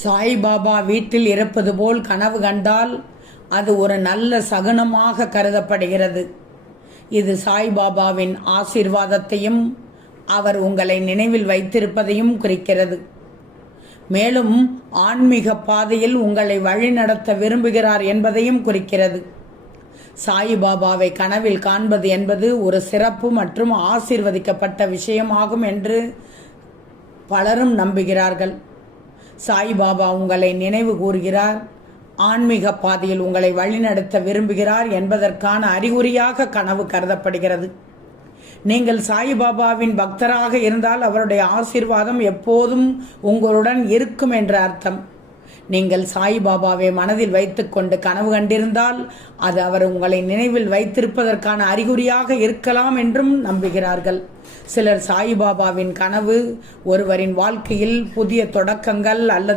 சாய்பாபா வீட்டில் இருப்பது போல் கனவு கண்டால் அது ஒரு நல்ல சகுனமாக கருதப்படுகிறது. இது சாய்பாபாவின் ஆசீர்வாதத்தையும் அவர் உங்களை நினைவில் வைத்திருப்பதையும் குறிக்கிறது. மேலும் ஆன்மீக பாதையில் உங்களை வழிநடத்த விரும்புகிறார் என்பதையும் குறிக்கிறது. சாய்பாபாவை கனவில் காண்பது என்பது ஒரு சிறப்பு மற்றும் ஆசீர்வதிக்கப்பட்ட விஷயமாகும் என்று பலரும் நம்புகிறார்கள். சாய்பாபா உங்களை நினைவு கூறுகிறார், ஆன்மீக பாதையில் உங்களை வழிநடத்த விரும்புகிறார் என்பதற்கான அறிகுறியாக கனவு கருதப்படுகிறது. நீங்கள் சாய்பாபாவின் பக்தராக இருந்தால் அவருடைய ஆசீர்வாதம் எப்போதும் உங்களுடன் இருக்கும் என்ற அர்த்தம். நீங்கள் சாய்பாபாவை மனதில் வைத்துக்கொண்டு கனவு கண்டிருந்தால் அது அவர் உங்களை நினைவில் வைத்திருப்பதற்கான அறிகுறியாக இருக்கலாம் என்றும் நம்புகிறார்கள். சிலர் சாய்பாபாவின் கனவு ஒருவரின் வாழ்க்கையில் புதிய தொடக்கங்கள் அல்லது